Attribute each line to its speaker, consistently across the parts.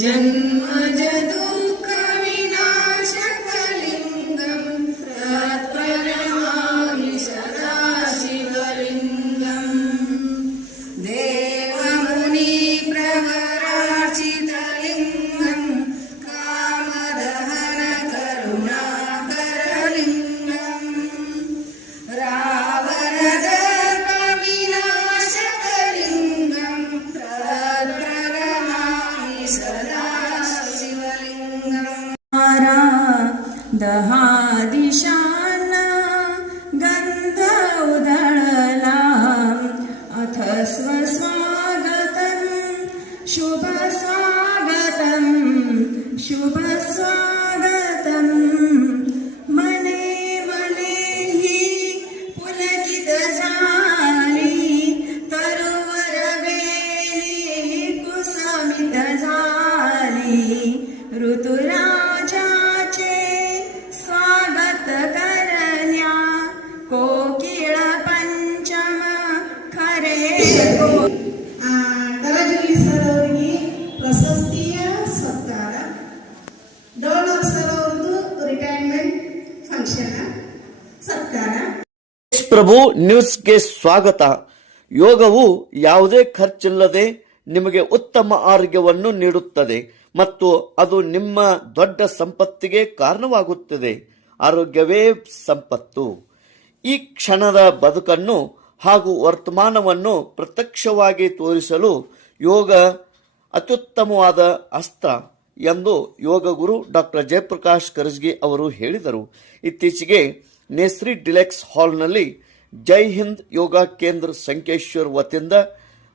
Speaker 1: जन्म जतुः कविनाशकलिङ्गं सदा शिवलिङ्गम् देवमुनिप्रवराचितलिङ्गं कामदहरकरुणाकरलिङ्गम् रावर दहादिशाना गंध उधळला. अथ स्वस्वागतम् शुभ स्वागतम् शुभ स्वागतम् मने मने ही पुलकित झाली तरुवर वेली कुसमित झाली.
Speaker 2: ऋतुरा ಪ್ರಭು ನ್ಯೂಸ್ಗೆ ಸ್ವಾಗತ. ಯೋಗವು ಯಾವುದೇ ಖರ್ಚಿಲ್ಲದೆ ನಿಮಗೆ ಉತ್ತಮ ಆರೋಗ್ಯವನ್ನು ನೀಡುತ್ತದೆ ಮತ್ತು ಅದು ನಿಮ್ಮ ದೊಡ್ಡ ಸಂಪತ್ತಿಗೆ ಕಾರಣವಾಗುತ್ತದೆ. ಆರೋಗ್ಯವೇ ಸಂಪತ್ತು. ಈ ಕ್ಷಣದ ಬದುಕನ್ನು ಹಾಗೂ ವರ್ತಮಾನವನ್ನು ಪ್ರತ್ಯಕ್ಷವಾಗಿ ತೋರಿಸಲು ಯೋಗ ಅತ್ಯುತ್ತಮವಾದ ಅಸ್ತ್ರ ಎಂದು ಯೋಗ ಗುರು ಡಾಕ್ಟರ್ ಜಯಪ್ರಕಾಶ್ ಕರಜ್ಗಿ ಅವರು ಹೇಳಿದರು. ಇತ್ತೀಚೆಗೆ ನೇಸ್ರಿ ಡಿಲೆಕ್ಸ್ ಹಾಲ್ನಲ್ಲಿ ಜೈ ಹಿಂದ್ ಯೋಗ ಕೇಂದ್ರ ಸಂಕೇಶ್ವರ್ ವತಿಯಿಂದ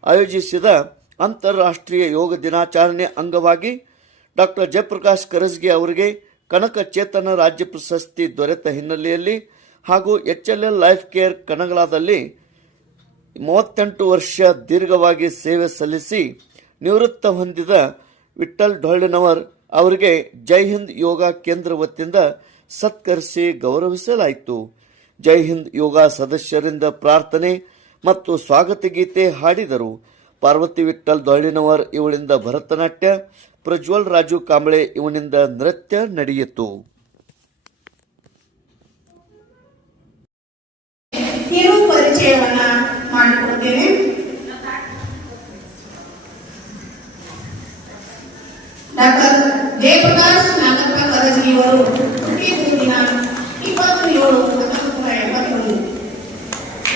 Speaker 2: ಆಯೋಜಿಸಿದ ಅಂತಾರಾಷ್ಟ್ರೀಯ ಯೋಗ ದಿನಾಚರಣೆ ಅಂಗವಾಗಿ ಡಾಕ್ಟರ್ ಜಯಪ್ರಕಾಶ್ ಕರಜ್ಗಿ ಅವರಿಗೆ ಕನಕ ಚೇತನ ರಾಜ್ಯ ಪ್ರಶಸ್ತಿ ದೊರೆತ ಹಿನ್ನೆಲೆಯಲ್ಲಿ ಹಾಗೂ H L L life care ಕಣಗಳಾದಲ್ಲಿ ಮೂವತ್ತೆಂಟು ವರ್ಷ ದೀರ್ಘವಾಗಿ ಸೇವೆ ಸಲ್ಲಿಸಿ ನಿವೃತ್ತ ಹೊಂದಿದ ವಿಠಲ್ ಡೊಳ್ಳಿನವರ್ ಅವರಿಗೆ ಜೈ ಹಿಂದ್ ಯೋಗ ಕೇಂದ್ರ ವತಿಯಿಂದ ಸತ್ಕರಿಸಿ ಗೌರವಿಸಲಾಯಿತು. ಜೈ ಹಿಂದ್ ಯೋಗ ಸದಸ್ಯರಿಂದ ಪ್ರಾರ್ಥನೆ ಮತ್ತು ಸ್ವಾಗತ ಗೀತೆ ಹಾಡಿದರು. ಪಾರ್ವತಿ ವಿಠಲ್ ದೊಳ್ಳಿನವರ್ ಇವಳಿಂದ ಭರತನಾಟ್ಯ, ಪ್ರಜ್ವಲ್ ರಾಜು ಕಾಂಬಳೆ ಇವನಿಂದ ನೃತ್ಯ ನಡೆಯಿತು.
Speaker 3: ಜಯಪ್ರಕಾಶ್ ನಾಗಪ್ಪ ಕರಜಗಿ ಅವರು ಹುಟ್ಟಿದ ದಿನ ಇಪ್ಪತ್ತು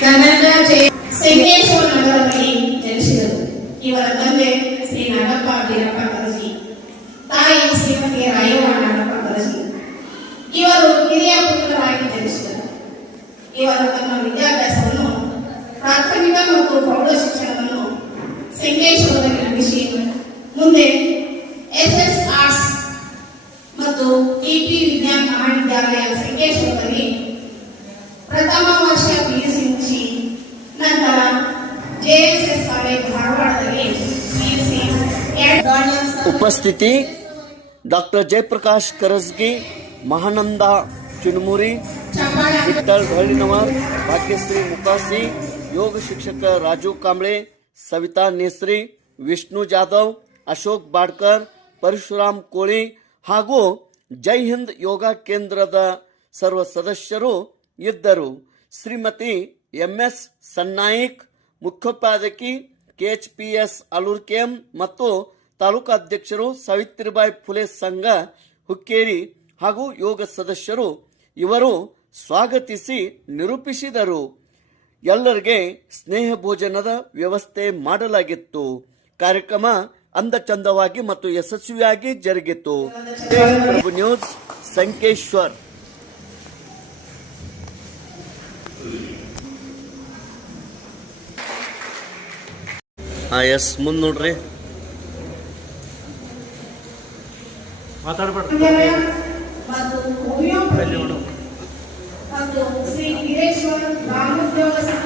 Speaker 3: ಕನ್ನಡ ಸಿದ್ದೇಶ್ವರ ನಗರದಲ್ಲಿ ಜನಿಸಿದರು ಇವರ ತಂದೆ ಶ್ರೀ ನಾಗಪ್ಪ ವೀರಪ್ಪ ಕರಜಗಿ ತಾಯಿ ಶ್ರೀಮತಿ ರಾಯವ್ವ ನಾಗಪ್ಪ ಕರಜಗಿ ಇವರು ಹಿರಿಯ ಪುತ್ರರಾಗಿ ಜನಿಸಿದರು. ಇವರು ತಮ್ಮ ವಿದ್ಯಾಭ್ಯಾಸವನ್ನು ಪ್ರಾಥಮಿಕ ಮತ್ತು ಪ್ರೌಢ ಶಿಕ್ಷಣವನ್ನು
Speaker 2: ಉಪಸ್ಥಿತಿ ಡಾಕ್ಟರ್ ಜಯಪ್ರಕಾಶ್ ಕರಸ್ಗಿ, ಮಹಾನಂದ ಚುನುಮುರಿ ವಿಠಲ್ ಢೊಳ್ಳಿನವರ್ ಭಾಗ್ಯಶ್ರೀ ಮುಖಾಸಿ ಯೋಗ ಶಿಕ್ಷಕ ರಾಜು ಕಾಂಬ್ಳೆ, ಸವಿತಾ ನೇಸ್ರಿ, ವಿಷ್ಣು ಜಾಧವ್, ಅಶೋಕ್ ಬಾಡ್ಕರ್, ಪರಶುರಾಮ್ ಕೋಳಿ ಹಾಗೂ ಜೈ ಹಿಂದ್ ಯೋಗ ಕೇಂದ್ರದ ಸರ್ವ ಸದಸ್ಯರು ಇದ್ದರು. ಶ್ರೀಮತಿ ಎಂಎಸ್ ಸನ್ನಾಯಿಕ್ ಮುಖ್ಯೋಪಾಧ್ಯಾಯಕಿ ಕೆಎಚ್ಪಿಎಸ್ ಅಲೂರ್ಕೆಎಂ ಮತ್ತು ತಾಲೂಕು ಅಧ್ಯಕ್ಷರು ಸಾವಿತ್ರಿಬಾಯಿ ಫುಲೆ ಸಂಘ, ಹುಕ್ಕೇರಿ ಹಾಗೂ ಯೋಗ ಸದಸ್ಯರು ಇವರು ಸ್ವಾಗತಿಸಿ ನಿರೂಪಿಸಿದರು. ಎಲ್ಲರಿಗೆ ಸ್ನೇಹ ಭೋಜನದ ವ್ಯವಸ್ಥೆ ಮಾಡಲಾಗಿತ್ತು. ಕಾರ್ಯಕ್ರಮ ಅಂದಚಂದವಾಗಿ ಮತ್ತು ಯಶಸ್ವಿಯಾಗಿ ಜರುಗಿತು. ನ್ಯೂಸ್, ಸಂಕೇಶ್ವರ್. ಹಾಂ, ಎಸ್, ಮುಂದ್ ನೋಡ್ರಿ.
Speaker 3: ವಿದ್ಯಾಲಯ ಮತ್ತು ಹೋಮಿಯೋಪತಿ. ಮತ್ತು ಶ್ರೀ ವೀರೇಶ್ವರ ಗ್ರಾಮೋದ್ಯೋಗ ಸಂಘ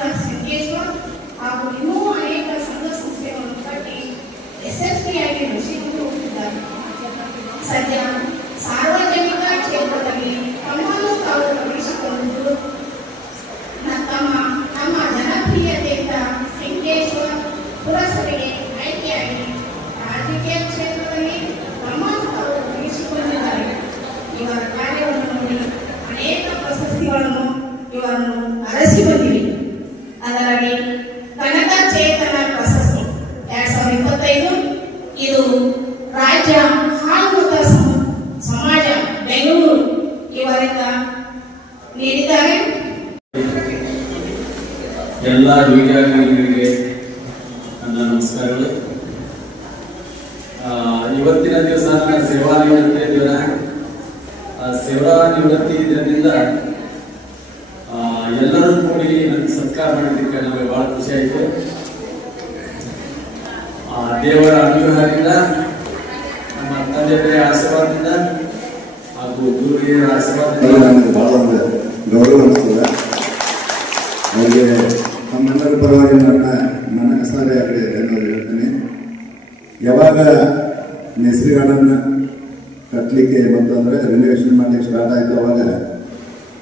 Speaker 3: ಸಂಸ್ಥೆಗಳನ್ನು ಇವರನ್ನು ಅರಸಿ ಬಂದಿವೆ. ಅದರಲ್ಲಿ ಕನಕ ಚೇತನ ಪ್ರಶಸ್ತಿ ಎರಡ್ ಸಾವಿರದ ಇಪ್ಪತ್ತೈದು, ಇದು ರಾಜ್ಯ ಹಾಲುಮತ ಸಮಾಜ ಬೆಂಗಳೂರು ಇವರಿಂದ ನೀಡಿದ್ದಾರೆ.
Speaker 4: ಎಲ್ಲ ವಿದ್ಯಾರ್ಥಿಗಳಿಗೆ ನನ್ನ ನಮಸ್ಕಾರಗಳು. ಇವತ್ತಿನ ದಿವಸ ಸೇವಾ ನಿವೃತ್ತಿ ದಿನ. ಆ ಸೇವಾ ನಿವೃತ್ತಿ ದಿನದಿಂದ ಎಲ್ಲರೂ ಕೂಡಿ ನನ್ನ ಸತ್ಕಾರ ಮಾಡಿದ್ದಕ್ಕೆ ನಮಗೆ ಬಹಳ ಖುಷಿ ಆಯಿತು. ಆ ದೇವರ ಅನುಗ್ರಹದಿಂದ, ನಮ್ಮ ತಂದೆ ತಾಯಿಯ ಆಶೀರ್ವಾದದಿಂದ ಹಾಗೂ ಗುರು ಹಿರಿಯರ ಆಶೀರ್ವಾದದಿಂದ
Speaker 5: ಬಹಳ ಭಾಳ ಒಂದು ಗೌರವ ಅನಿಸ್ತದೆ. ಅವರಿಗೆ ತಮ್ಮೆಲ್ಲರ ಪರವಾಗಿ ನನ್ನ ನನ್ನ ಹೆಸರೇ ಆಗಲಿ ಹೇಳ್ತೀನಿ. ಯಾವಾಗ ನೆಸರಿ ಗಾರ್ಡನ್ ಕಟ್ಟಲಿಕ್ಕೆ ಬಂತು ಅಂದರೆ ರಿನೋವೇಷನ್ ಮಾಡಲಿಕ್ಕೆ ಸ್ಟಾರ್ಟ್ ಆಯಿತು, ಅವಾಗ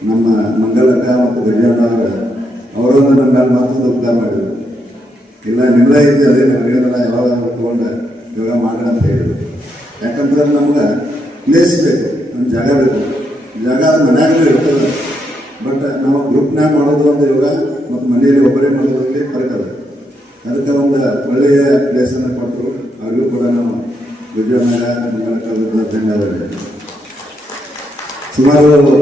Speaker 5: ನಮ್ಮ ಮಂಗಲಕ್ಕ ಮತ್ತು ಗಜಾನವರ ಅವರೊಂದು ನನ್ನ ಮತ್ತೊಂದು ಉಪಕಾರ ಮಾಡಿದರು. ಇಲ್ಲ ನಿಮ್ಮ ಐತಿ ಅದೇ ಹೇಳಿದ್ರಲ್ಲ ಯಾವಾಗ ತಗೊಂಡು ಯೋಗ ಮಾಡೋಣ ಅಂತ ಹೇಳಿದ್ರು. ಯಾಕಂದ್ರೆ ನಮ್ಗೆ ಪ್ಲೇಸ್ ಬೇಕು ನಮ್ಮ ಜಾಗ ಬೇಕು. ಜಾಗ ಅದು ಮನ್ಯಾಗಲೂ ಇರ್ತದೆ. ಬಟ್ ನಾವು ಗ್ರೂಪ್ನಾಗ ಮಾಡೋದು ಒಂದು ಯೋಗ ಮತ್ತು ಮನೆಯಲ್ಲಿ ಒಬ್ಬರೇ ಮಾಡೋದಕ್ಕೆ ಫರಕ್ ಅದ ಅದಕ್ಕೆ ಒಂದು ಒಳ್ಳೆಯ ಪ್ಲೇಸನ್ನು ಕೊಟ್ಟರು ಅವ್ರಿಗೂ ಕೂಡ ನಾವು ವಿಜಯನಗರ ಮಂಗಳಕ ಧನ್ಯವಾದಗಳು ಸುಮಾರು